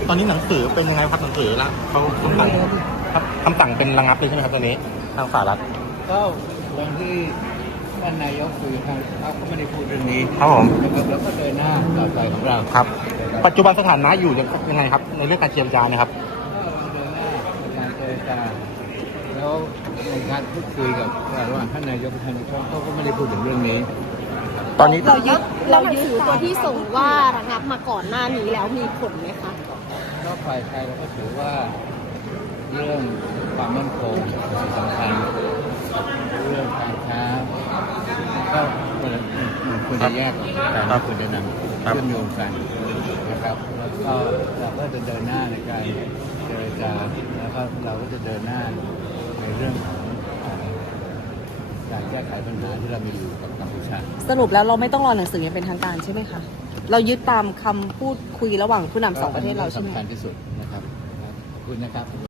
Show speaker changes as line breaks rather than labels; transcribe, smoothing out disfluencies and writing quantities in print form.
ตอนนี้หนังสือเป็นยังไงครับหนังสือละเขาคำสั่งครับคำสั่งเป็นระงับเลยใช่ไหมครับตอนนี้ทางสหรัฐ
ก็วันที่ท่านนายกคุยทางเขาก็ไม่ได้พูดเรื่องนี้
ครับผม
แล้วก็เดินหน้าต่อไปของเรา
ครับปัจจุบันสถานะอยู่ยังไงครับในเรื่องการเจรจานะครับ
ก็เดินหน้าการเจรจาแล้วในการพูดคุยกับระหว่างท่านนายกกับท่านนายกเขาก็ไม่ได้พูดถึงเรื่องนี้
ตอนนี้
เรายึดตัวที่ส่งว่าระงับมาก่อนหน้านี้แล้วมีผลไหมคะ
ก็ฝ่ายไทยเราก็ถือว่าเรื่องความมั่นคงสำคัญเรื่องการค้าก็มันควรจะแยกกันไม่ควรจะนำเชื่อมโยงกันนะครับแล้วก็เราก็จะเดินหน้าในการเจรจาแล้วก็เราก็จะเดินหน้าในเรื่องของการแก้ไขปัญหาที่เรามีอยู่กับกัมพูชา
สรุปแล้วเราไม่ต้องรอหนังสืออย่างเป็นทางการใช่ไหมคะเรายึดตามคำพูดคุยระหว่างผู้นำสองประเทศเราใช่ไหม
สำคัญที่สุดนะครับขอบคุณนะครับ